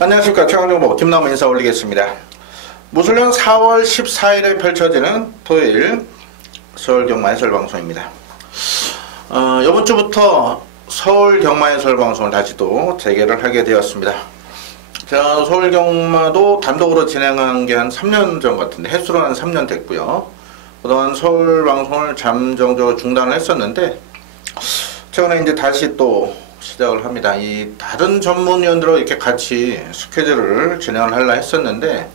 안녕하십니까. 최강정보 김남우 인사 올리겠습니다. 무술년 4월 14일에 펼쳐지는 토요일 서울경마해설 방송입니다. 이번 주부터 서울경마해설 방송을 다시 또 재개를 하게 되었습니다. 제가 서울경마도 단독으로 진행한 게 한 3년 전 같은데, 횟수로 한 3년 됐고요. 그동안 서울 방송을 잠정적으로 중단을 했었는데, 최근에 이제 다시 또 시작을 합니다. 이 다른 전문위원들하고 이렇게 같이 스케줄을 진행을 하려 했었는데,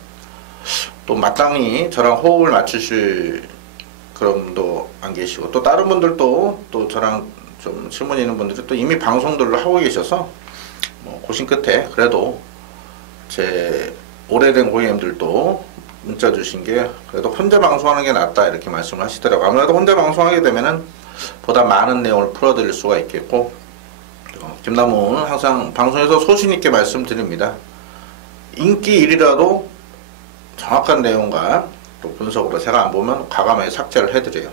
또 마땅히 저랑 호흡을 맞추실 그런 분도 안 계시고, 또 다른 분들도 또 저랑 좀 질문 있는 분들이 또 이미 방송들을 하고 계셔서 고심 끝에 그래도 제 오래된 고객님들도 문자 주신 게 그래도 혼자 방송하는 게 낫다 이렇게 말씀을 하시더라고요. 아무래도 혼자 방송하게 되면은 보다 많은 내용을 풀어드릴 수가 있겠고, 김남우는 항상 방송에서 소신 있게 말씀드립니다. 인기 1이라도 정확한 내용과 또 분석으로 제가 안 보면 과감하게 삭제를 해드려요.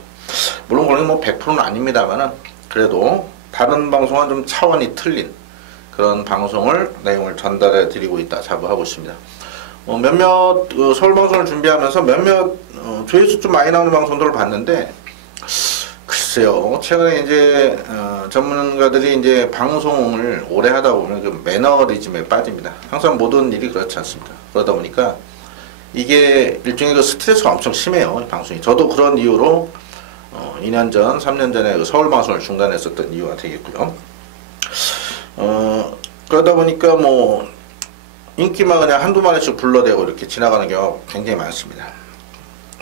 물론 그건 뭐 100%는 아닙니다만은 그래도 다른 방송과 좀 차원이 틀린 그런 방송을 내용을 전달해 드리고 있다 자부하고 있습니다. 몇몇 서울 방송을 준비하면서 몇몇 조회수 좀 많이 나오는 방송들을 봤는데, 글쎄요, 최근에 이제 전문가들이 이제 방송을 오래 하다 보면 그 매너리즘에 빠집니다. 항상 모든 일이 그렇지 않습니다. 그러다 보니까 이게 일종의 그 스트레스가 엄청 심해요, 이 방송이. 저도 그런 이유로 2년 전, 3년 전에 그 서울 방송을 중단했었던 이유가 되겠고요. 그러다 보니까 뭐 인기만 그냥 한두 마리씩 불러대고 이렇게 지나가는 경우가 굉장히 많습니다.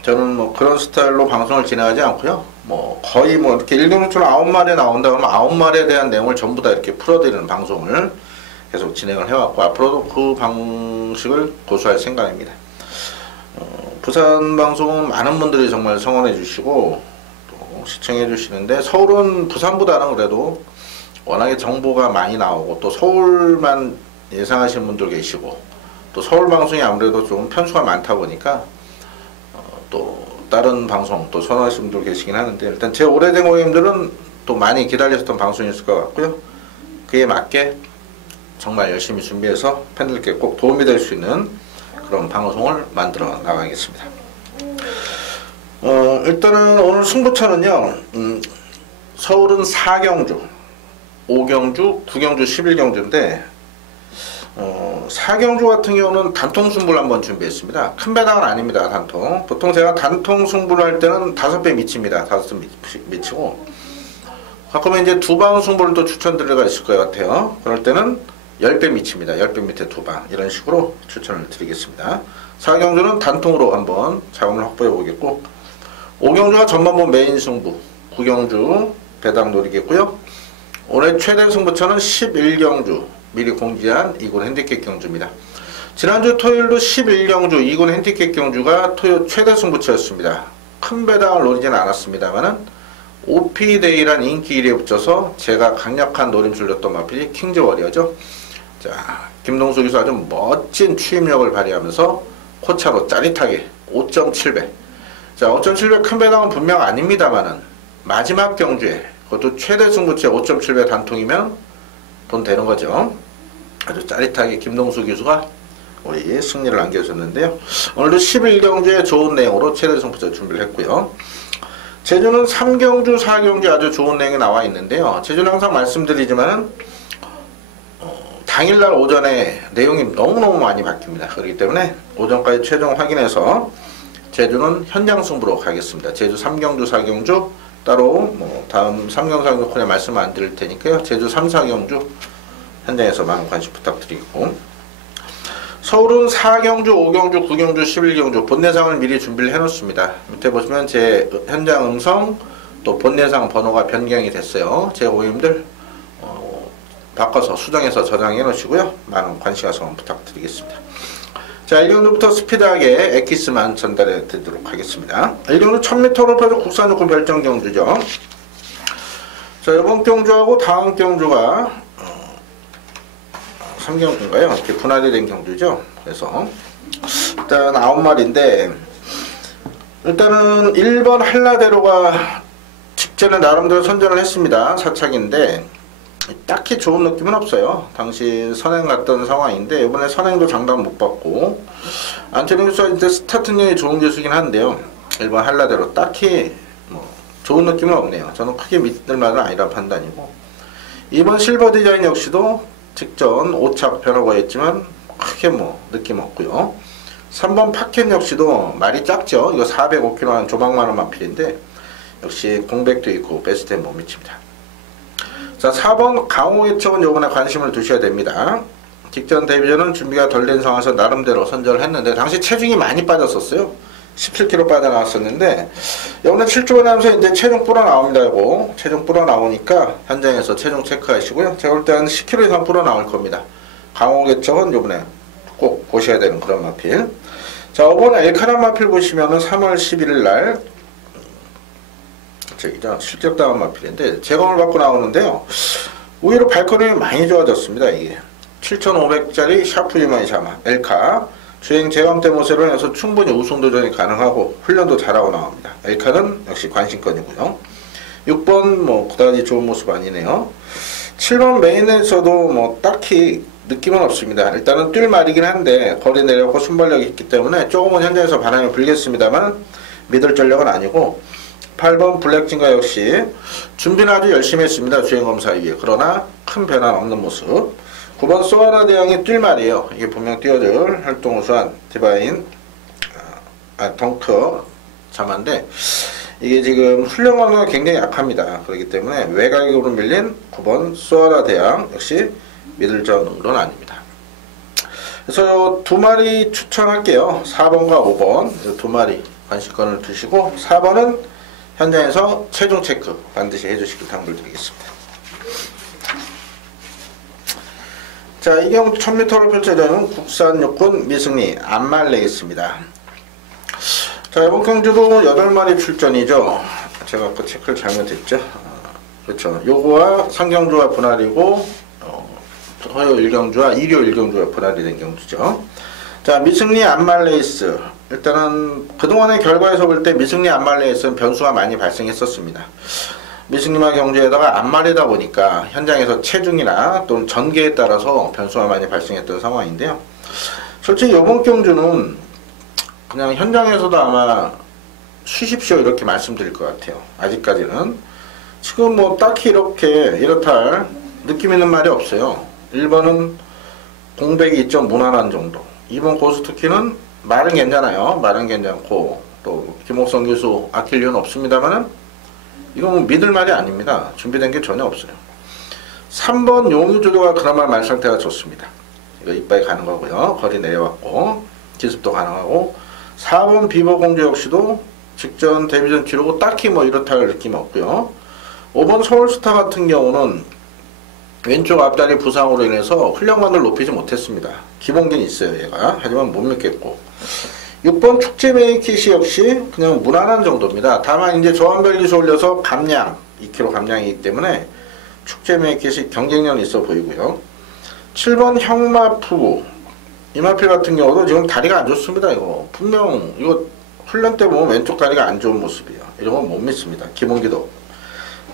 저는 뭐 그런 스타일로 방송을 진행하지 않고요. 뭐 거의 뭐 이렇게 일경주처럼 9마리 나온다 그러면 9마리에 대한 내용을 전부 다 이렇게 풀어드리는 방송을 계속 진행을 해왔고, 앞으로도 그 방식을 고수할 생각입니다. 부산 방송은 많은 분들이 정말 성원해 주시고 또 시청해 주시는데, 서울은 부산보다는 그래도 워낙에 정보가 많이 나오고 또 서울만 예상하시는 분들 계시고, 또 서울 방송이 아무래도 좀 편수가 많다 보니까 또 다른 방송 또 선호하시는 분들 계시긴 하는데, 일단 제 오래된 고객님들은 또 많이 기다리셨던 방송이었을 것 같고요. 그에 맞게 정말 열심히 준비해서 팬들께 꼭 도움이 될 수 있는 그런 방송을 만들어 나가겠습니다. 일단은 오늘 승부처는요, 서울은 4경주, 5경주, 9경주, 11경주인데 4경주 같은 경우는 단통 승부를 한번 준비했습니다. 큰 배당은 아닙니다, 단통. 보통 제가 단통 승부를 할 때는 5배 미칩니다. 5배 미치고, 가끔은 이제 두방 승부를 또 추천드릴 가 있을 것 같아요. 그럴 때는 10배 미칩니다. 10배 밑에 두방, 이런 식으로 추천을 드리겠습니다. 4경주는 단통으로 한번 자금을 확보해 보겠고, 5경주가 전반부 메인 승부, 9경주 배당 노리겠고요. 올해 최대 승부처는 11경주, 미리 공지한 2군 핸디캡 경주입니다. 지난주 토요일도 11경주 2군 핸디캡 경주가 토요 최대 승부처였습니다. 큰 배당을 노리진 않았습니다만은 OP데이란 인기 1위에 붙여서 제가 강력한 노림수를 줬던 마필이 킹즈워리어죠. 자, 김동수 기수 아주 멋진 추임력을 발휘하면서 코차로 짜릿하게 5.7배. 자, 5.7배 큰 배당은 분명 아닙니다만은 마지막 경주에 그것도 최대 승부처 5.7배 단통이면 돈 되는 거죠. 아주 짜릿하게 김동수 기수가 우리 승리를 안겨줬는데요. 오늘도 11경주에 좋은 내용으로 최대 승부처 준비를 했고요. 제주는 3경주, 4경주 아주 좋은 내용이 나와 있는데요. 제주는 항상 말씀드리지만은 당일날 오전에 내용이 너무너무 많이 바뀝니다. 그렇기 때문에 오전까지 최종 확인해서 제주는 현장 승부로 가겠습니다. 제주 3경주, 4경주 따로 뭐 다음 3경주, 4경주 코너에 말씀 안 드릴 테니까요. 제주 3, 4경주 현장에서 많은 관심 부탁드리고, 서울은 4경주, 5경주, 9경주, 11경주 본내상을 미리 준비를 해놓습니다. 밑에 보시면 제 현장 음성 또 본내상 번호가 변경이 됐어요. 제 고객님들 바꿔서 수정해서 저장해 놓으시고요. 많은 관심 가서 부탁드리겠습니다. 자, 1경주부터 스피드하게 엑기스만 전달해 드리도록 하겠습니다. 1경주 1000m로 펴서 국산 요금 별정 경주죠. 자, 이번 경주하고 다음 경주가 3경주인가요? 이렇게 분할이 된 경주죠. 그래서 일단 9마리인데, 일단은 1번 한라대로가 직전에 나름대로 선전을 했습니다. 사착인데 딱히 좋은 느낌은 없어요. 당시 선행 갔던 상황인데 이번에 선행도 장담 못 받고 안토니우스가 이제 스타트력이 좋은 기수긴 한데요. 일본 한라대로 딱히 뭐 좋은 느낌은 없네요. 저는 크게 믿을 만은 아니란 판단이고, 이번 실버 디자인 역시도 직전 5착 변화가 있지만 크게 뭐 느낌 없고요. 3번 파켓 역시도 말이 작죠. 이거 405kg 한 조망만한 마필인데 역시 공백도 있고 베스트에 못 미칩니다. 자, 4번 강호개척은 요번에 관심을 두셔야 됩니다. 직전 데뷔전은 준비가 덜 된 상황에서 나름대로 선전을 했는데 당시 체중이 많이 빠졌었어요. 17kg 빠져나왔었는데 요번에 7주가 나면서 이제 체중 불어 나옵니다. 이거 체중 불어 나오니까 현장에서 체중 체크하시고요. 제가 볼 때 한 10kg 이상 불어 나올 겁니다. 강호개척은 요번에 꼭 보셔야 되는 그런 마필. 자, 이번에 엘카나 마필 보시면은 3월 11일 날 저기죠, 실적당한 마필인데 제공을 받고 나오는데요. 오히려 발걸음이 많이 좋아졌습니다. 이게 7,500짜리 샤프 유마이 자마 엘카 주행 제왕대 모세로 해서 충분히 우승 도전이 가능하고 훈련도 잘하고 나옵니다. 엘카는 역시 관심권이고요. 6번 뭐 그다지 좋은 모습 아니네요. 7번 메인에서도 뭐 딱히 느낌은 없습니다. 일단은 뛸 말이긴 한데 거리 내려고 순발력이 있기 때문에 조금은 현장에서 바람이 불겠습니다만 믿을 전력은 아니고, 8번 블랙진과 역시 준비는 아주 열심히 했습니다. 주행검사 위에. 그러나 큰 변화는 없는 모습. 9번 소아라 대왕이 뛸 말이에요. 이게 분명 뛰어줄 활동 우수한 디바인 덩크 자마인데 이게 지금 훈련 강도가 굉장히 약합니다. 그렇기 때문에 외곽으로 밀린 9번 소아라 대왕 역시 믿을 정도는 아닙니다. 그래서 두 마리 추천할게요. 4번과 5번 두 마리 관심권을 두시고 4번은 현장에서 체중 체크 반드시 해주시길 당부드리겠습니다. 자, 이 경우 1000m로 펼쳐지는 국산 육군 미승리 안말레 있습니다. 자, 이번 경주도 8마리 출전이죠. 제가 아까 체크를 잘못했죠. 그렇죠. 요거와 상경주와 분할이고 화요일 경주와 일요일 경주가 분할이 된 경주죠. 자, 미승리 안말레이스. 일단은 그동안의 결과에서 볼 때 미승리 안말레이스는 변수가 많이 발생했었습니다. 미승리마 경주에다가 안말이다 보니까 현장에서 체중이나 또는 전개에 따라서 변수가 많이 발생했던 상황인데요. 솔직히 이번 경주는 그냥 현장에서도 아마 쉬십시오 이렇게 말씀드릴 것 같아요. 아직까지는 지금 뭐 딱히 이렇다 할 느낌 있는 말이 없어요. 1번은 공백이 있죠. 무난한 정도. 2번 고스트키는 말은 괜찮아요. 말은 괜찮고 또 김옥성 교수 아낄 이유는 없습니다만은 이건 뭐 믿을 말이 아닙니다. 준비된 게 전혀 없어요. 3번 용유주도가 그나마 말 상태가 좋습니다. 이거 이빨이 가는 거고요. 거리 내려왔고 기습도 가능하고, 4번 비버공주 역시도 직전 데뷔전 치르고 딱히 뭐 이렇다 할 느낌 없고요. 5번 서울스타 같은 경우는 왼쪽 앞다리 부상으로 인해서 훈련관을 높이지 못했습니다. 기본기는 있어요 얘가. 하지만 못 믿겠고, 6번 축제 메이킷이 역시 그냥 무난한 정도입니다. 다만 이제 저항별 기수 올려서 감량 2kg 감량이기 때문에 축제 메이킷이 경쟁력이 있어 보이고요. 7번 형마푸 이마필 같은 경우도 지금 다리가 안 좋습니다. 이거 분명 이거 훈련 때 보면 왼쪽 다리가 안 좋은 모습이에요. 이런 건 못 믿습니다. 기본기도.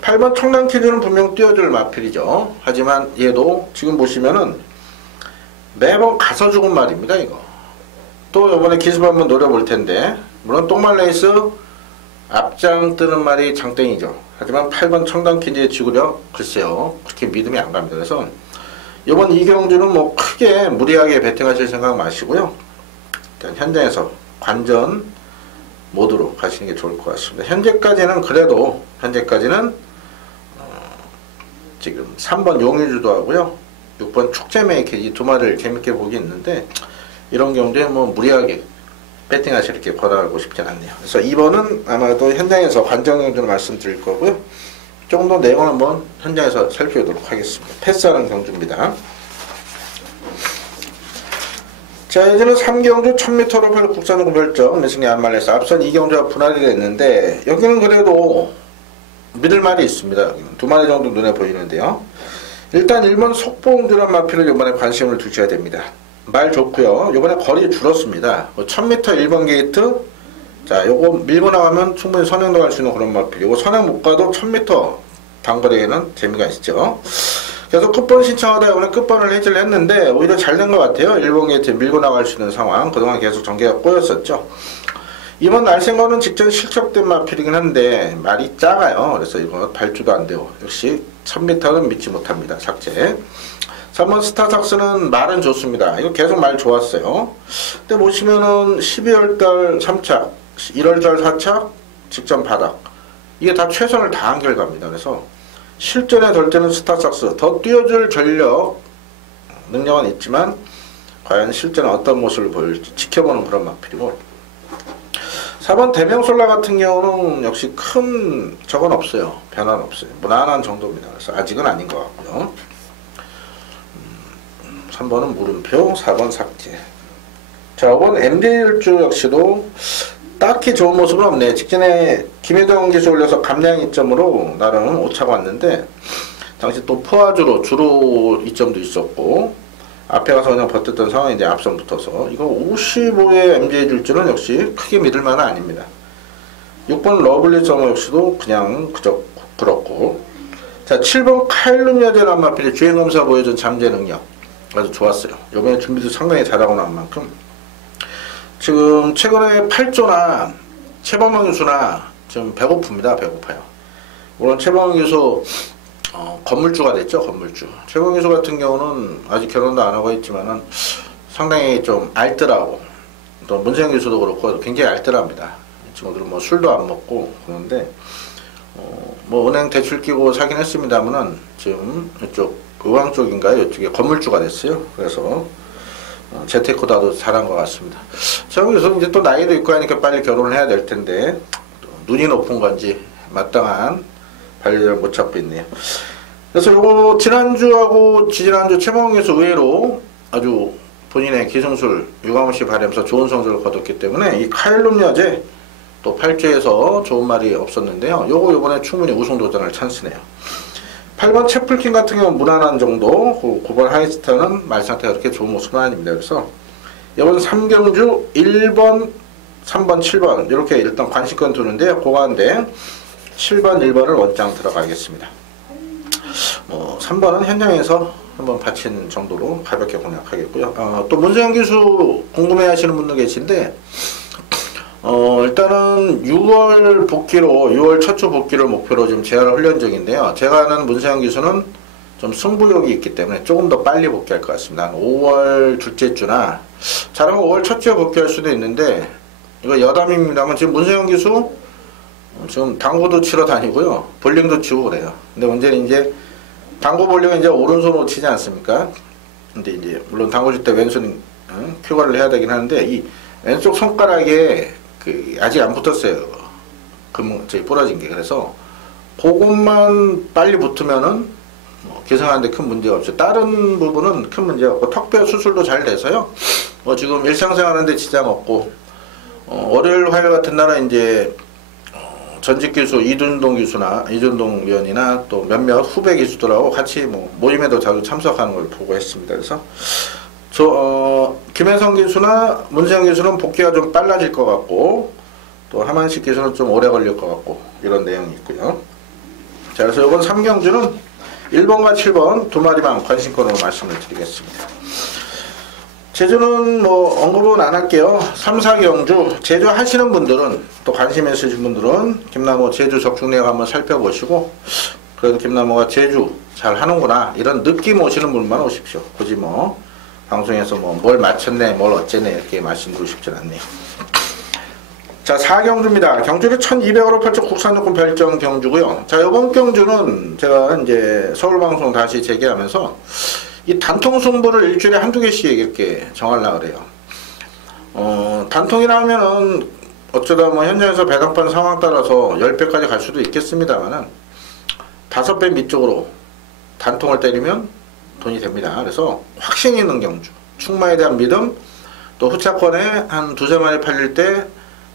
8번 청량키즈는 분명 뛰어줄 마필이죠. 하지만 얘도 지금 보시면은 매번 가서 죽은 말입니다. 이거 또 이번에 기습 한번 노려볼 텐데, 물론 똥말레이스 앞장 뜨는 말이 장땡이죠. 하지만 8번 청량키즈의 지구력 글쎄요 그렇게 믿음이 안 갑니다. 그래서 이번 이경주는 뭐 크게 무리하게 베팅하실 생각 마시고요. 일단 현장에서 관전 모드로 가시는 게 좋을 것 같습니다. 현재까지는 그래도 지금 3번 용유주도 하고요. 6번 축제메이켓 이 두 마리를 재밌게 보기 있는데 이런 경우에 뭐 무리하게 배팅하시 이렇게 권하고 싶진 않네요. 그래서 2번은 아마도 현장에서 관전 경주를 말씀드릴 거고요. 조금 더 내용을 한번 현장에서 살펴보도록 하겠습니다. 패스하는 경주입니다. 자, 이제는 3경주 1000m로 국산으로 결정 미승리 안말레이스 앞선 2경주와 분할이 됐는데 여기는 그래도 믿을 말이 있습니다. 여기는 두 마리 정도 눈에 보이는데요. 일단 1번 속보공주란 마필을 이번에 관심을 두셔야 됩니다. 말 좋고요. 이번에 거리 줄었습니다. 1000m 1번 게이트, 자 요거 밀고 나가면 충분히 선행도 갈 수 있는 그런 마필. 요거 선행 못 가도 1000m 단거리에는 재미가 있죠. 그래서 끝번 신청하다 이번에 끝번을 해지를 했는데 오히려 잘 된 것 같아요. 일본 게이트에 밀고 나갈 수 있는 상황. 그동안 계속 전개가 꼬였었죠. 이번 날쌘거는 직전 실적된 마필이긴 한데 말이 작아요. 그래서 이거 발주도 안 되고 역시 1000m는 믿지 못합니다. 삭제. 3번 스타삭스는 말은 좋습니다. 이거 계속 말 좋았어요. 근데 보시면은 12월달 3착, 1월달 4착, 직전 바닥. 이게 다 최선을 다한 결과입니다. 그래서 실전에 덜 때는 스타삭스 더 뛰어줄 전력 능력은 있지만 과연 실전에 어떤 모습을 보일지 지켜보는 그런 마필이고 4번 대명솔라 같은 경우는 역시 큰 적은 없어요. 변화는 없어요. 무난한 정도입니다. 그래서 아직은 아닌 것 같고요. 3번은 물음표, 4번 삭제. 자, 이번 MJ일주 역시도 딱히 좋은 모습은 없네. 직전에 김혜동 기수 올려서 감량 이점으로 나름 오차가 왔는데 당시 또 포화주로 주로 이점도 있었고 앞에 가서 그냥 버텼던 상황이 이제 앞선 붙어서 이거 55의 MJ일주는 역시 크게 믿을 만은 아닙니다. 6번 러블리 서머 역시도 그냥 그저 그렇고 자 7번 카일룸 여제란 마필의 주행검사 보여준 잠재 능력 아주 좋았어요. 이번에 준비도 상당히 잘하고 나온 만큼 지금 최근에 8조나 최범용 교수나 지금 배고픕니다. 배고파요. 물론 최범용 교수 건물주가 됐죠. 건물주. 최범용 교수 같은 경우는 아직 결혼도 안 하고 있지만은 상당히 좀 알뜰하고 또 문세영 교수도 그렇고 굉장히 알뜰합니다. 친구들은 뭐 술도 안 먹고 그런데 뭐 은행 대출 끼고 사긴 했습니다만은 지금 이쪽 의왕 쪽인가요? 이쪽에 건물주가 됐어요. 그래서 재테크도 잘한 것 같습니다. 최범용 이제 또 나이도 있고 하니까 빨리 결혼을 해야 될 텐데 눈이 높은 건지 마땅한 반려자를 못 찾고 있네요. 그래서 요거 지난주하고 지지난주 최범용 교수 의외로 아주 본인의 기승술 유감없이 발휘하면서 좋은 성적을 거뒀기 때문에 이 카일룸 여제 또 8주에서 좋은 말이 없었는데요. 요거 요번에 충분히 우승 도전할 찬스네요. 8번 채플킨 같은 경우는 무난한 정도, 9번 하이스타는 말 상태가 그렇게 좋은 모습은 아닙니다. 그래서 이번 3경주 1번, 3번, 7번 이렇게 일단 관심권 두는데요. 그 가운데 7번, 1번을 원장 들어가겠습니다. 3번은 현장에서 한번 받친 정도로 가볍게 공략하겠고요. 또 문세영 기수 궁금해 하시는 분들 계신데 일단은 6월 복귀로 6월 첫 주 복귀를 목표로 지금 재활 훈련 중인데요. 제가 아는 문세영 기수는 좀 승부욕이 있기 때문에 조금 더 빨리 복귀할 것 같습니다. 한 5월 둘째 주나 잘하면 5월 첫 주에 복귀할 수도 있는데 이거 여담입니다만 지금 문세영 기수 지금 당구도 치러 다니고요. 볼링도 치고 그래요. 근데 문제는 이제 당구 볼링은 이제 오른손으로 치지 않습니까? 근데 이제 물론 당구 칠 때 왼손 큐거를 해야 되긴 하는데 이 왼쪽 손가락에 아직 안 붙었어요. 저기 부러진 게. 그래서 그것만 빨리 붙으면은 기생하는데 큰 문제가 없죠. 다른 부분은 큰 문제가 없고 턱뼈 수술도 잘 돼서요. 지금 일상생활하는데 지장 없고 월요일 화요일 같은 날은 이제 전직 기수 이준동 위원이나 또 몇몇 후배 기수들하고 같이 모임에도 자주 참석하는 걸 보고 했습니다. 그래서 김혜성 기수나 문세영 기수는 복귀가 좀 빨라질 것 같고 또 하만식 기수는 좀 오래 걸릴 것 같고 이런 내용이 있고요. 자, 그래서 이번 3경주는 1번과 7번 두 마리만 관심권으로 말씀을 드리겠습니다. 제주는 언급은 안 할게요. 3, 4경주 제주 하시는 분들은 또 관심 있으신 분들은 김남호 제주 적중 내역 한번 살펴보시고 그래도 김남호가 제주 잘 하는구나 이런 느낌 오시는 분만 오십시오. 굳이 방송에서 뭘 맞췄네 뭘 어쨌네 이렇게 말씀드리고 싶진 않네요. 자, 4경주입니다. 경주를 1200으로 펼쳐 국산요금 별정 경주고요. 자, 이번 경주는 제가 이제 서울방송 다시 재개하면서 이 단통 승부를 일주일에 한두 개씩 이렇게 정하려고 그래요. 단통이라 하면은 어쩌다 현장에서 배당판 상황 따라서 10배까지 갈 수도 있겠습니다만은 5배 밑쪽으로 단통을 때리면 돈이 됩니다. 그래서 확신 있는 경주, 충마에 대한 믿음, 또 후차권에 한 2-3마리 팔릴 때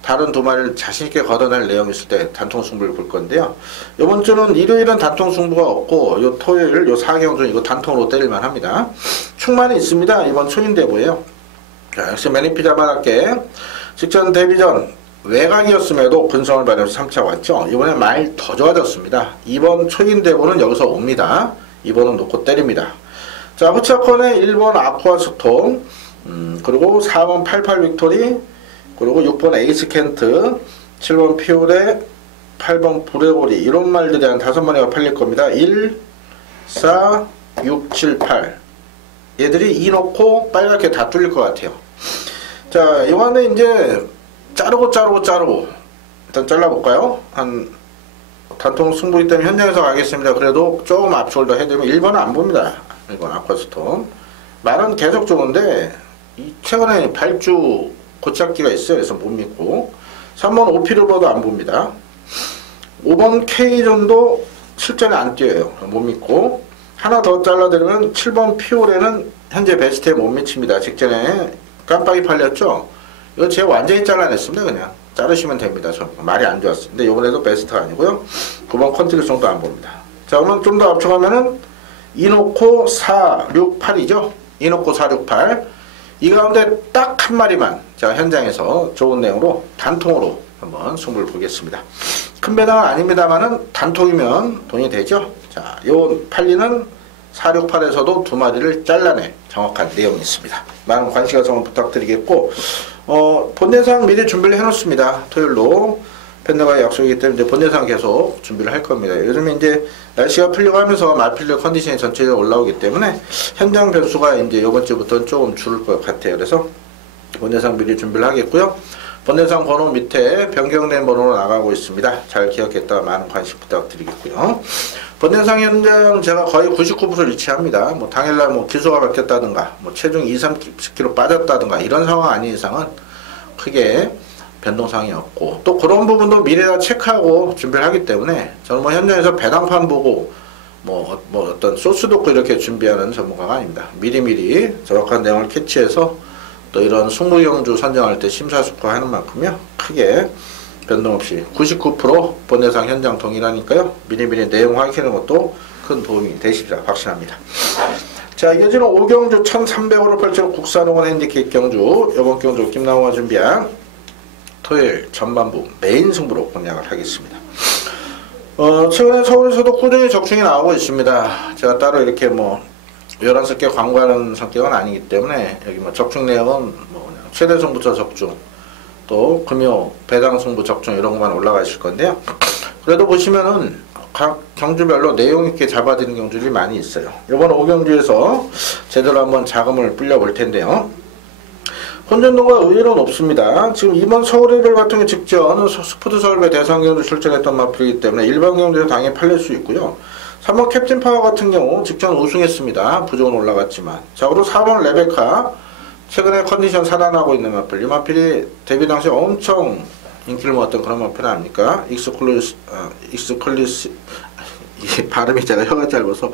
다른 2마리를 자신있게 걷어낼 내용이 있을 때 단통 승부를 볼 건데요. 이번 주는 일요일은 단통 승부가 없고 요 토요일 요 4경주는 이거 단통으로 때릴만 합니다. 충만이 있습니다. 이번 초인대고요. 자, 역시 매니피 잡아갈게. 직전 데뷔전 외곽이었음에도 근성을 발휘해서 3차 왔죠. 이번에 많이 더 좋아졌습니다. 이번 초인대고는 여기서 옵니다. 2번은 놓고 때립니다. 자, 후차권에 1번 아쿠아스톰, 그리고 4번 88 빅토리, 그리고 6번 에이스 켄트, 7번 피오레, 8번 브레고리, 이런 말들이 한 5마리가 팔릴 겁니다. 1, 4, 6, 7, 8. 얘들이 2 놓고 빨갛게 다 뚫릴 것 같아요. 자, 이번에 이제 자르고 일단 잘라볼까요? 한 단통 승부이기 때문에 현장에서 가겠습니다. 그래도 조금 앞쇼ulder 해드리면 1번은 안 봅니다. 1번 아쿠아스톰. 말은 계속 좋은데 최근에 발주 고착기가 있어요. 그래서 못 믿고. 3번 오피르버도 안 봅니다. 5번 K존도 실전에 안 뛰어요. 못 믿고. 하나 더 잘라드리면 7번 피오레는 현재 베스트에 못 미칩니다. 직전에 깜빡이 팔렸죠? 이거 제가 완전히 잘라냈습니다. 그냥 자르시면 됩니다. 저 말이 안 좋았어요. 근데 이번에도 베스트가 아니고요. 9번 컨트리송도 안 봅니다. 자, 그러면 좀 더 앞서가면은 2 놓고 4, 6, 8이죠? 2 놓고 4, 6, 8. 이 가운데 딱 한 마리만 자, 현장에서 좋은 내용으로 단통으로 한번 승부를 보겠습니다. 큰 배당은 아닙니다만은 단통이면 돈이 되죠. 자, 요 팔리는 468에서도 2마리를 잘라낼 정확한 내용이 있습니다. 많은 관심과 성원 부탁드리겠고, 본예상 미리 준비를 해놓습니다. 토요일로 팬들과의 약속이기 때문에 본예상 계속 준비를 할 겁니다. 요즘에 이제 날씨가 풀리고 하면서 말필드 컨디션이 전체적으로 올라오기 때문에 현장 변수가 이제 이번 주부터는 조금 줄을 것 같아요. 그래서 본예상 미리 준비를 하겠고요. 본예상 번호 밑에 변경된 번호로 나가고 있습니다. 잘 기억했다가 많은 관심 부탁드리겠고요. 본예상 현장 제가 거의 99% 리치합니다. 뭐 당일날 뭐 기소가 바뀌었다든가, 뭐 체중 2-30kg 빠졌다든가 이런 상황 아닌 이상은 크게 변동사항이 없고, 또 그런 부분도 미리 다 체크하고 준비를 하기 때문에 저는 뭐 현장에서 배당판 보고 뭐 어떤 소스 도구 이렇게 준비하는 전문가가 아닙니다. 미리미리 정확한 내용을 캐치해서 또 이런 승부경주 선정할 때 심사숙고하는 만큼요 크게 변동 없이 99% 본예상 현장 동일하니까요. 미리미리 내용 확인하는 것도 큰 도움이 되시리라 확신합니다. 자, 이어지는 5경주 1300으로 펼치는 국산홍원 핸디캡 경주, 이번 경주 김나호가 준비한 토요일 전반부 메인 승부로 공략을 하겠습니다. 최근에 서울에서도 꾸준히 적중이 나오고 있습니다. 제가 따로 이렇게 뭐 요란스럽게 광고하는 성격은 아니기 때문에 여기 뭐 적중 내역은 뭐 최대 승부처 적중, 또 금요 배당 승부 적중 이런 것만 올라가 있을 건데요. 그래도 보시면은 각 경주별로 내용 있게 잡아드리는 경주들이 많이 있어요. 이번 5경주에서 제대로 한번 자금을 불려 볼 텐데요. 혼전도가 의외로 높습니다. 지금 이번 서울의별 같은 게 직전 스포츠 서울배 대상 경주 출전했던 마필이기 때문에 일반 경주에 당연히 팔릴 수 있고요. 3번 캡틴 파워 같은 경우 직전 우승했습니다. 부족은 올라갔지만. 자, 그리고 4번 레베카 최근에 컨디션 살아나고 있는 마필. 이 마필이 데뷔 당시 엄청 인기를 모았던 그런 마필 아닙니까? 익스클리스 이게 발음이 제가 혀가 짧아서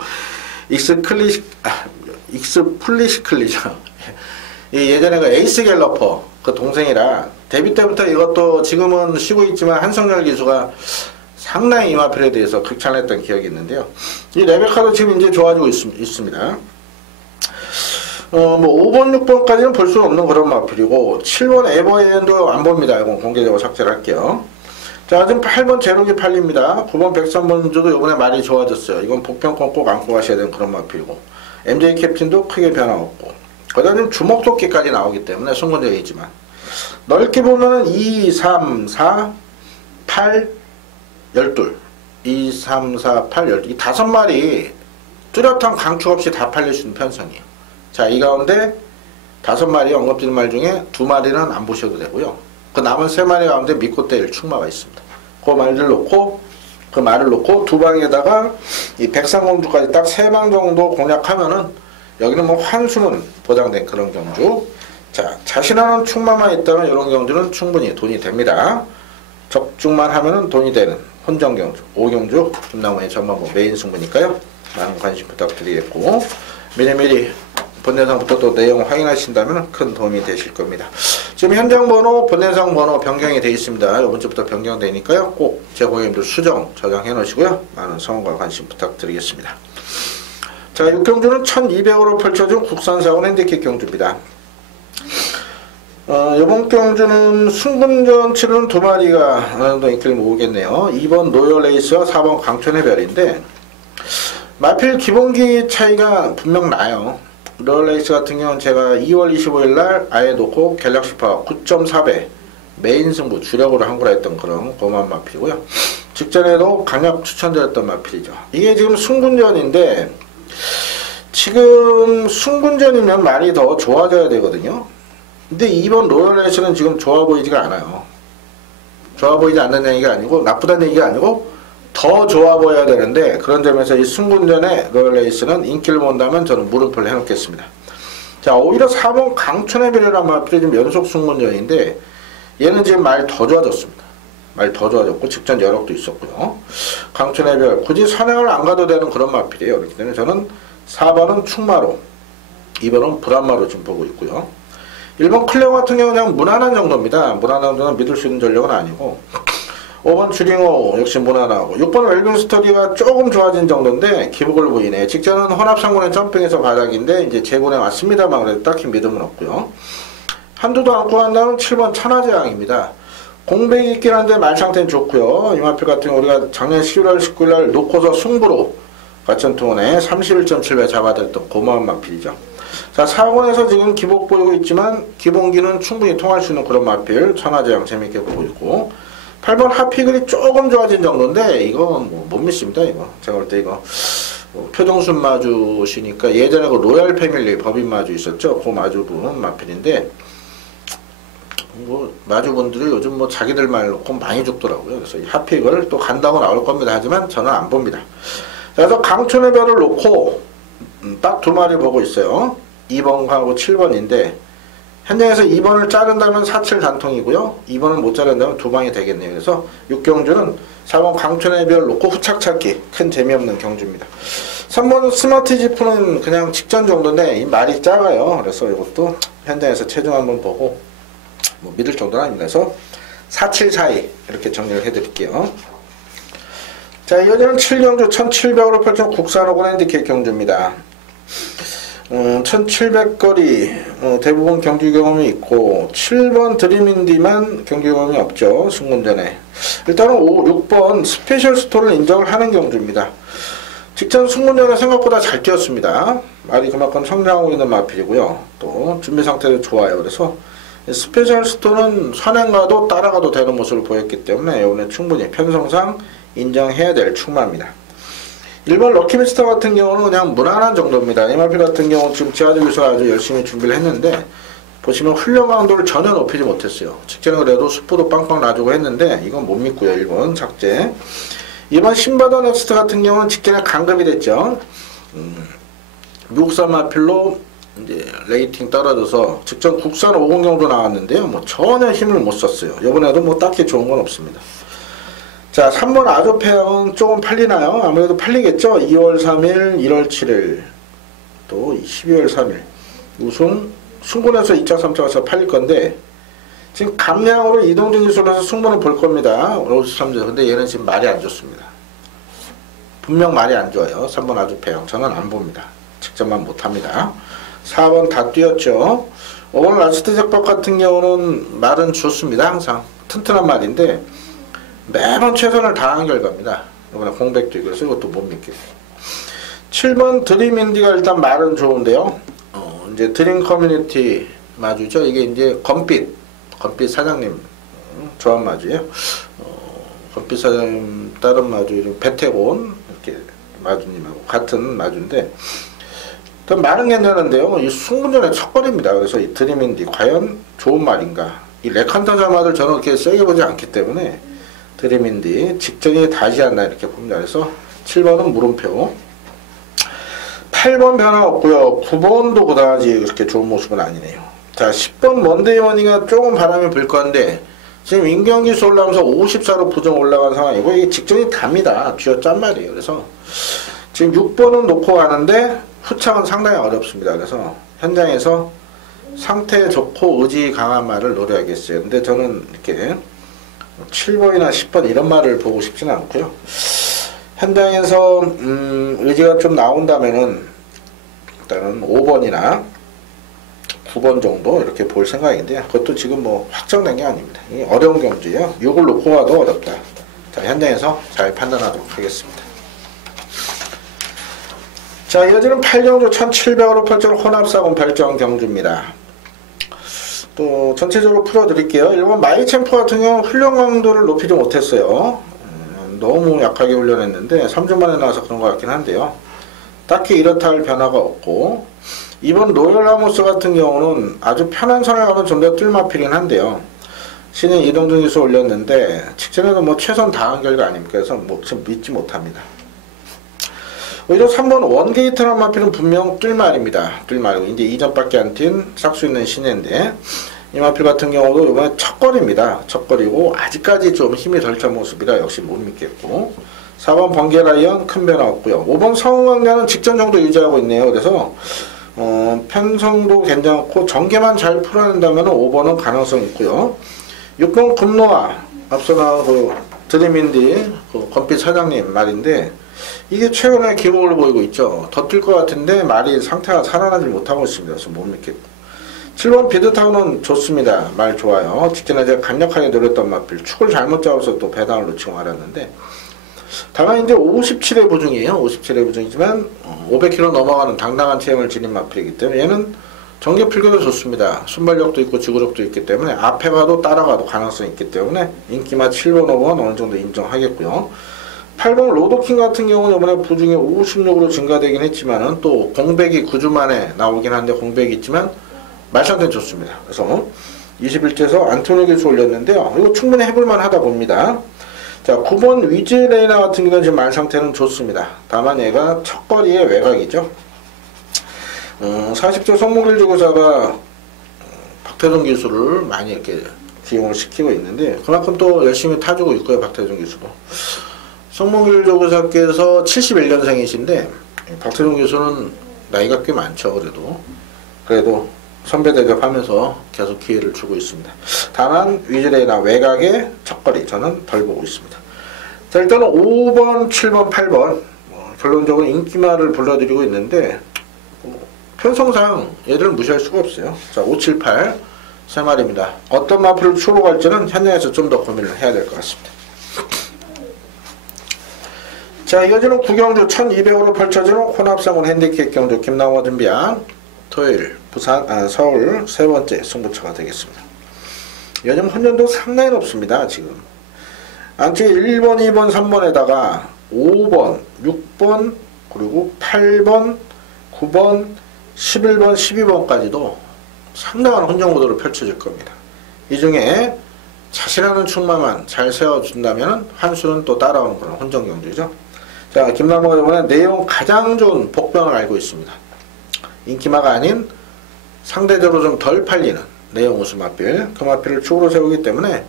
익스플리시클리죠. 예전에 그 에이스 갤러퍼 그 동생이라 데뷔 때부터 이것도 지금은 쉬고 있지만 한성열 기수가 상당히 이 마필에 대해서 극찬했던 기억이 있는데요. 이 레베카도 지금 이제 좋아지고 있습니다. 뭐 5번, 6번까지는 볼 수 없는 그런 마필이고 7번 에버엔도 안 봅니다. 이건 공개적으로 삭제를 할게요. 자, 지금 8번 제록이 팔립니다. 9번 백선번주도 이번에 많이 좋아졌어요. 이건 복병권 꼭 안고 가셔야 되는 그런 마필이고 MJ 캡틴도 크게 변화 없고 그다음에 주먹도끼까지 나오기 때문에 승부적이지만 넓게 보면은 2, 3, 4, 8, 12 2, 3, 4, 8, 12 이 5마리 뚜렷한 강추 없이 다 팔릴 수 있는 편성이에요. 자, 이 가운데 5마리 언급드린 말 중에 2마리는 안 보셔도 되고요. 그 남은 3마리 가운데 믿고 때릴 충마가 있습니다. 그 말을 놓고 그 말을 놓고 두 방에다가 이 백상공주까지 딱 3방 정도 공략하면은 여기는 뭐 환수는 보장된 그런 경주. 자, 자신하는 충마만 있다면 이런 경주는 충분히 돈이 됩니다. 적중만 하면은 돈이 되는 혼전경주, 5경주 김나무의 전반부 메인 승부니까요. 많은 관심 부탁드리겠고 미리미리 본예상부터 또 내용 확인하신다면 큰 도움이 되실 겁니다. 지금 현장 번호, 본예상 번호 변경이 되어 있습니다. 이번 주부터 변경되니까요. 꼭 제 고객님들 수정, 저장해 놓으시고요. 많은 성원과 관심 부탁드리겠습니다. 자, 6경주는 1200으로 펼쳐진 국산사원 핸디캡 경주입니다. 이번 경주는 승분전 치르는 2마리가 어느 정도 인기를 모으겠네요. 2번 노열레이스와 4번 강촌의 별인데 마필 기본기 차이가 분명 나요. 로열레이스 같은 경우는 제가 2월 25일 날 아예 놓고 갤럭시 파워 9.4배 메인 승부 주력으로 한 거라 했던 그런 고마운 마필이고요. 직전에도 강력 추천드렸던 마필이죠. 이게 지금 승군전인데 지금 승군전이면 많이 더 좋아져야 되거든요. 근데 이번 로열레이스는 지금 좋아 보이지가 않아요. 좋아 보이지 않는 얘기가 아니고 나쁘다는 얘기가 아니고 더 좋아 보여야 되는데 그런 점에서 이 승군전의 로열레이스는 인기를 본다면 저는 물음표를 해놓겠습니다. 자, 오히려 4번 강촌의 별이라는 마필이 지금 연속 승군전인데 얘는 지금 말 더 좋아졌습니다. 말 더 좋아졌고 직전 여력도 있었고요. 강촌의 별 굳이 선행을 안 가도 되는 그런 마필이에요. 그렇기 때문에 저는 4번은 충마로 2번은 불안마로 지금 보고 있고요. 1번 클레오 같은 경우는 그냥 무난한 정도입니다. 무난한 정도는 믿을 수 있는 전력은 아니고 5번 주링호 역시 무난하고 6번 웰빙 스터디가 조금 좋아진 정도인데 기복을 보이네. 직전은 혼합상군의 점핑에서 바닥인데 이제 재군에 왔습니다만 그래도 딱히 믿음은 없고요. 한두도 안고 간다면 7번 천하제왕입니다. 공백이 있긴 한데 말 상태는 좋고요. 이 마필 같은 경우 우리가 작년 11월 19일날 놓고서 승부로 과천통원에 31.7배 잡아들였던 고마운 마필이죠. 자, 4권에서 지금 기복 보이고 있지만 기본기는 충분히 통할 수 있는 그런 마필 천하제왕 재밌게 보고 있고 8번 하피글이 조금 좋아진 정도인데 이건 뭐 못 믿습니다. 이거 제가 볼 때 이거 표정순 마주시니까 예전에 그 로얄 패밀리 법인 마주 있었죠. 그 마주분 마필인데 뭐 마주분들이 요즘 뭐 자기들 말 놓고 많이 죽더라고요. 그래서 이 하피글 또 간다고 나올 겁니다. 하지만 저는 안 봅니다. 그래서 강촌의 별을 놓고 딱 두 마리 보고 있어요. 2번하고 7번인데 현장에서 2번을 자른다면 4-7 단통이고요. 2번을 못 자른다면 두 방이 되겠네요. 그래서 6경주는 4번 강촌의 별 놓고 후착 찾기 큰 재미없는 경주입니다. 3번 스마트 지프는 그냥 직전 정도인데 이 말이 작아요. 그래서 이것도 현장에서 체중 한번 보고 뭐 믿을 정도는 아닙니다. 그래서 4-7 사이 이렇게 정리를 해드릴게요. 자, 이어지는 7경주 1700으로 펼쳐 국산 오건 핸디캡 경주입니다. 1700거리 대부분 경주 경험이 있고 7번 드림인디만 경주 경험이 없죠. 승군전에 일단은 6번 스페셜 스토어를 인정을 하는 경주입니다. 직전 승군전에 생각보다 잘 뛰었습니다. 말이 그만큼 성장하고 있는 마필이고요. 또 준비 상태도 좋아요. 그래서 스페셜 스토어는 선행가도 따라가도 되는 모습을 보였기 때문에 오늘 충분히 편성상 인정해야 될 충마입니다. 1번 럭키미스터 같은 경우는 그냥 무난한 정도입니다. 이 마필 같은 경우 지금 지하주기서 아주 열심히 준비를 했는데 보시면 훈련 강도를 전혀 높이지 못했어요. 직전에 그래도 수포도 빵빵 놔주고 했는데 이건 못 믿고요. 1번 작제. 2번 신바더 넥스트 같은 경우는 직전에 강급이 됐죠. 미국산 마필로 이제 레이팅 떨어져서 직전 국산 50경도 나왔는데요. 뭐 전혀 힘을 못 썼어요. 이번에도 뭐 딱히 좋은 건 없습니다. 자, 3번 아조페어는 조금 팔리나요? 아무래도 팔리겠죠? 2월 3일, 1월 7일, 또 12월 3일. 우승, 승군에서 2차, 3차에서 팔릴 건데, 지금 감량으로 이동진 기술에서 승부는 볼 겁니다. 53점. 근데 얘는 지금 말이 안 좋습니다. 분명 말이 안 좋아요. 3번 아조페어. 저는 안 봅니다. 직접만 못 합니다. 4번 다 뛰었죠. 5번 라스트 잭박 같은 경우는 말은 좋습니다. 항상. 튼튼한 말인데, 매번 최선을 다한 결과입니다. 이번에 공백도 있고 그래서 이것도 못 믿겠어요. 7번 드림인디가 일단 말은 좋은데요. 이제 드림 커뮤니티 마주죠. 이게 이제 건빛 사장님 조합 마주예요. 건빛 사장님 다른 마주 배태곤 이렇게 마주님하고 같은 마주인데 일단 말은 괜찮은데요. 이 승군전의 첫걸입니다. 그래서 이 드림인디 과연 좋은 말인가? 이 레칸타자 말을 저는 그렇게 세게 보지 않기 때문에 드림인디 직전이 다지 않나 이렇게 봅니다. 그래서 7번은 물음표. 8번 변화 없고요. 9번도 그다지 그렇게 좋은 모습은 아니네요. 자, 10번 먼데이머니가 조금 바람이 불 건데 지금 인경기수 올라가면서 54로 부정 올라간 상황이고 이게 직전이 답니다. 쥐어짠 말이에요. 그래서 지금 6번은 놓고 가는데 후창은 상당히 어렵습니다. 그래서 현장에서 상태 좋고 의지 강한 말을 노려야겠어요. 근데 저는 이렇게 7번이나 10번 이런 말을 보고 싶지는 않고요. 현장에서 의지가 좀 나온다면은 일단은 5번이나 9번 정도 이렇게 볼 생각인데 그것도 지금 뭐 확정된 게 아닙니다. 어려운 경주예요. 6을 놓고 가도 어렵다. 자, 현장에서 잘 판단하도록 하겠습니다. 자, 이어지는 8경주 1700으로 펼쳐진 혼합사군 별정 경주입니다. 또 전체적으로 풀어드릴게요. 일본 마이챔프 같은 경우는 훈련 강도를 높이지 못했어요. 너무 약하게 훈련했는데 3주 만에 나와서 그런 것 같긴 한데요. 딱히 이렇다 할 변화가 없고, 이번 로열 라모스 같은 경우는 아주 편한 선을 가면 좀 더 뜰마필이긴 한데요. 신인 이동준 기수 올렸는데 직전에도 뭐 최선 다한 결과 아닙니까? 그래서 뭐 믿지 못합니다. 오히려 3번 원게이트라는 마필은 분명 뜰말입니다. 뜰말이고 이제 2점밖에 안 뛴 싹수 있는 신인데, 이 마필 같은 경우도 이번에 첫걸입니다. 첫걸이고 아직까지 좀 힘이 덜 찬 모습이라 역시 못 믿겠고, 4번 번개라이언 큰 변화 없고요. 5번 성우강자는 직전 정도 유지하고 있네요. 그래서 편성도 괜찮고 전개만 잘 풀어낸다면 5번은 가능성 있고요. 6번 금노아, 앞서 나온 그 드림인디 그 건빛 사장님 말인데, 이게 최근에 기복을 보이고 있죠. 더 뛸 것 같은데 말이 상태가 살아나지 못하고 있습니다. 그래서 못 믿겠고. 7번 비드타운은 좋습니다. 말 좋아요. 직전에 제가 강력하게 노렸던 마필, 축을 잘못 잡아서 또 배당을 놓치고 말았는데, 다만 이제 57회 부중이에요. 57회 부중이지만 500km 넘어가는 당당한 체형을 지닌 마필이기 때문에 얘는 전개 필기도 좋습니다. 순발력도 있고 지구력도 있기 때문에 앞에 가도 따라가도 가능성이 있기 때문에 인기맛 7번, 5번 어느 정도 인정하겠고요. 8번 로도킹 같은 경우는 이번에 부중이 56으로 증가되긴 했지만은 또 공백이 9주 만에 나오긴 한데 공백이 있지만 말상태는 좋습니다. 그래서 21제에서 안토니 기수 올렸는데요. 이거 충분히 해볼만 하다 봅니다. 자, 9번 위즈레이나 같은 경우는 지금 말상태는 좋습니다. 다만 얘가 첫거리의 외곽이죠. 40조 성목일 조교사가 박태종 기수를 많이 이렇게 기용을 시키고 있는데, 그만큼 또 열심히 타주고 있고요. 박태종 기수도. 성목일 조교사께서 71년생이신데 박태종 기수는 나이가 꽤 많죠. 그래도 선배 대접하면서 계속 기회를 주고 있습니다. 다만 위즈레이나 외곽의 첫거리 저는 덜 보고 있습니다. 자, 일단은 5번, 7번, 8번 결론적으로 인기말을 불러드리고 있는데 편성상 얘들을 무시할 수가 없어요. 자, 5, 7, 8 세 마리입니다. 어떤 마필을 추로 갈지는 현장에서 좀 더 고민을 해야 될 것 같습니다. 자, 이어지는 구경주 1200으로 펼쳐지는 혼합상군 핸디캡 경주 김남호 준비한 토요일 서울 세 번째 승부처가 되겠습니다. 요즘 혼전도 상당히 높습니다. 지금 안쪽에 1번, 2번, 3번에다가 5번, 6번, 그리고 8번, 9번, 11번, 12번까지도 상당한 혼전 구도를 펼쳐질 겁니다. 이 중에 자신하는 축마만 잘 세워준다면 환수는 또 따라오는 그런 혼전 경주죠. 자, 김남호가 이번에 내용 가장 좋은 복병을 알고 있습니다. 인기마가 아닌 상대적으로 좀 덜 팔리는 내용 우수 마필, 그 마필을 축으로 세우기 때문에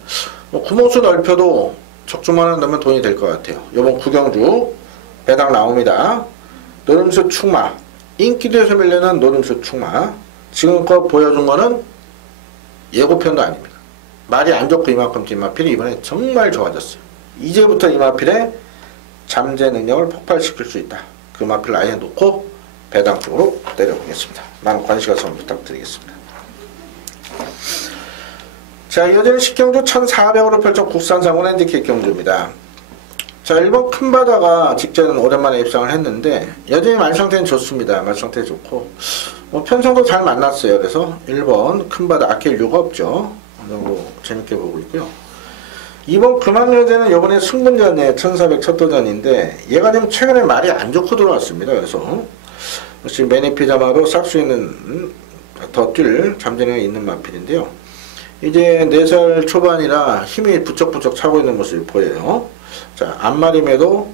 구멍수 넓혀도 적중만 한다면 돈이 될 것 같아요. 이번 구경주 배당 나옵니다. 노름수 축마, 인기도에서 밀리는 노름수 축마, 지금껏 보여준 거는 예고편도 아닙니다. 말이 안 좋고 이만큼 뛴 마필이 이번에 정말 좋아졌어요. 이제부터 이 마필의 잠재 능력을 폭발시킬 수 있다. 그 마필을 아예 놓고 배당 쪽으로 내려보겠습니다. 많은 관심과 성원 부탁드리겠습니다. 자, 이어지는 10경주 1400으로 펼쳐 국산상군 핸디캡 경주입니다. 자, 1번 큰바다가 직전 오랜만에 입상을 했는데 여전히 말상태는 좋습니다. 말상태 좋고 편성도 잘 만났어요. 그래서 1번 큰바다 아낄 이유가 없죠. 너무 재밌게 보고 있고요. 2번 금왕여제는 이번에 승분전이에요. 1400 첫 도전인데 얘가 지금 최근에 말이 안 좋고 들어왔습니다. 그래서 역시 매니피자마도 싹 수 있는 더 뛸 잠재력이 있는 마필인데요. 이제 4살 초반이라 힘이 부쩍부쩍 차고 있는 모습이 보여요. 자, 앞마림에도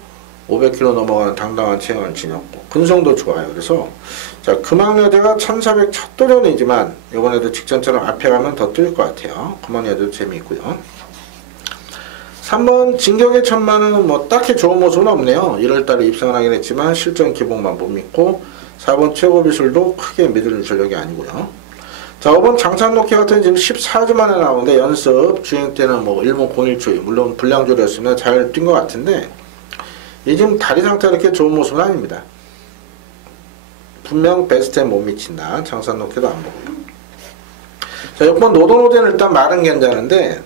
500km 넘어가는 당당한 체형을 지녔고 근성도 좋아요. 그래서 자, 금왕여대가 1400 첫 도전이지만 이번에도 직전처럼 앞에 가면 더 뛸 것 같아요. 금왕여대도 재미있고요. 3번 진격의 천마는 뭐 딱히 좋은 모습은 없네요. 1월달에 입상을 하긴 했지만 실전 기복만 못 믿고 4번 최고비술도 크게 믿을 전력이 아니고요. 자, 5번 장산놓기 같은 지금 14주 만에 나오는데 연습 주행 때는 뭐 1분 01초에 물론 불량조리였으면 잘 뛴 것 같은데 이 지금 다리 상태가 이렇게 좋은 모습은 아닙니다. 분명 베스트에 못 미친다. 장산놓기도 안 보고요. 자, 6번 노도노대는 일단 말은 괜찮은데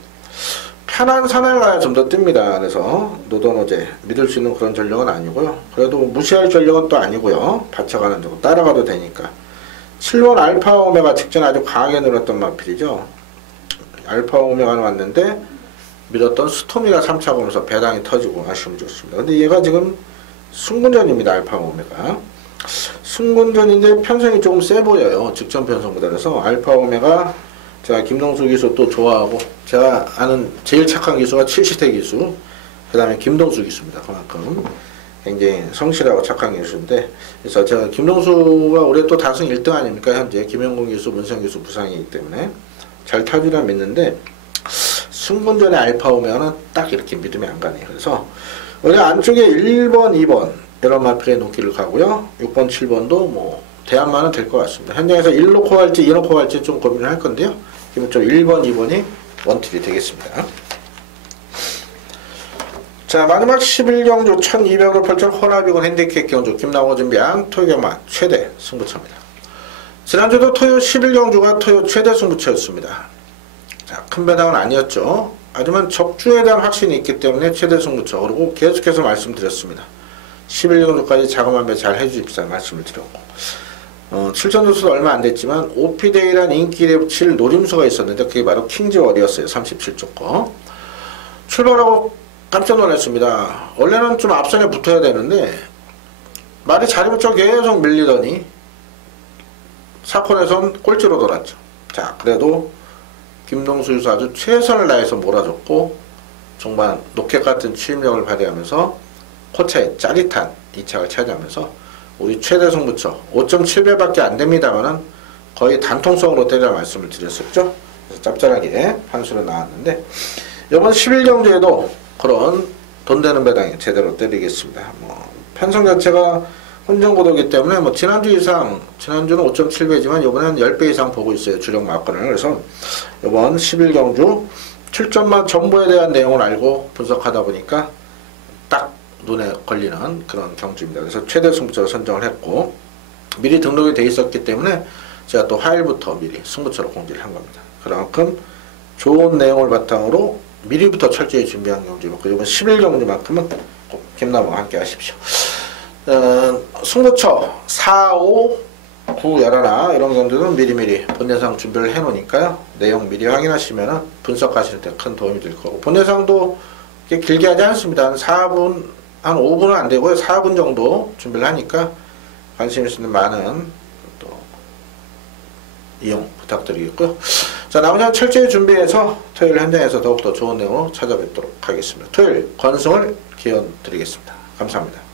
편한 선을 가야 좀 더 뜹니다. 그래서 노던어제 믿을 수 있는 그런 전력은 아니고요. 그래도 무시할 전력은 또 아니고요. 받쳐가는 쪽 따라가도 되니까. 7번 알파 오메가 직전 아주 강하게 늘었던 마필이죠. 알파 오메가는 왔는데 믿었던 스토미가 3차 보면서 배당이 터지고 아쉬움이 좋습니다. 근데 얘가 지금 승군전입니다. 알파 오메가. 승군전인데 편성이 조금 세 보여요. 직전 편성보다. 그래서 알파 오메가 제가 김동수 기수 또 좋아하고 제가 아는 제일 착한 기수가 7시대 기수 그 다음에 김동수 기수입니다. 그만큼 굉장히 성실하고 착한 기수인데 그래서 제가 김동수가 올해 또 다승 1등 아닙니까? 현재 김영곤 기수, 문성 기수 부상이기 때문에 잘 타주라 믿는데 승군전의 알파 오메가는 딱 이렇게 믿음이 안 가네요. 그래서 원래 안쪽에 1번, 2번 이런 마필의 놓기를 가고요. 6번, 7번도 뭐 대안만은 될 것 같습니다. 현장에서 1 놓고 갈지 2 놓고 갈지 좀 고민을 할 건데요. 기본적으로 1번, 2번이 원틸이 되겠습니다. 자, 마지막 11경주 1200을 펼쳐 혼합이고 핸디캡 경주 김나호가 준비한 토요경마 최대 승부처입니다. 지난주도 토요 11경주가 토요 최대 승부처였습니다. 자, 큰 배당은 아니었죠. 하지만 적중에 대한 확신이 있기 때문에 최대 승부처. 그리고 계속해서 말씀드렸습니다. 11경주까지 자그마한 배 잘 해주십사 말씀을 드렸고 7천조수도 얼마 안 됐지만 오피데이란 인기에 붙일 노림수가 있었는데 그게 바로 킹즈월이었어요. 37조 거. 출발하고 깜짝 놀랐습니다. 원래는 좀 앞선에 붙어야 되는데 말이 자리 붙여 계속 밀리더니 사건에선 꼴찌로 돌았죠. 자, 그래도 김동수 유수 아주 최선을 다해서 몰아줬고 정말 로켓 같은 추임력을 발휘하면서 코차의 짜릿한 2착을 차지하면서 우리 최대 승부처 5.7배밖에 안 됩니다만은 거의 단통성으로 때리라 말씀을 드렸었죠. 그래서 짭짤하게 판수로 나왔는데 이번 11경주에도 그런 돈 되는 배당에 제대로 때리겠습니다. 뭐 편성 자체가 혼전고도이기 때문에 뭐 지난주 이상 지난주는 5.7배지만 이번에는 10배 이상 보고 있어요. 주력 마건을. 그래서 이번 11경주 출전만 정보에 대한 내용을 알고 분석하다 보니까 딱 눈에 걸리는 그런 경주입니다. 그래서 최대 승부처를 선정을 했고 미리 등록이 돼 있었기 때문에 제가 또 화요일부터 미리 승부처로 공지를 한 겁니다. 그만큼 좋은 내용을 바탕으로 미리부터 철저히 준비한 경주고 그리고 11경주만큼은 꼭 김나무와 함께 하십시오. 승부처 4, 5, 9, 11 이런 경주는 미리미리 본예상 준비를 해놓으니까요. 내용 미리 확인하시면 분석하시는 데 큰 도움이 될 거고 본예상도 길게 하지 않습니다. 한 4분 한 5분은 안 되고요. 4분 정도 준비를 하니까 관심 있는 많은 또 이용 부탁드리겠고요. 자, 나머지는 철저히 준비해서 토요일 현장에서 더욱더 좋은 내용으로 찾아뵙도록 하겠습니다. 토요일 건승을 기원 드리겠습니다. 감사합니다.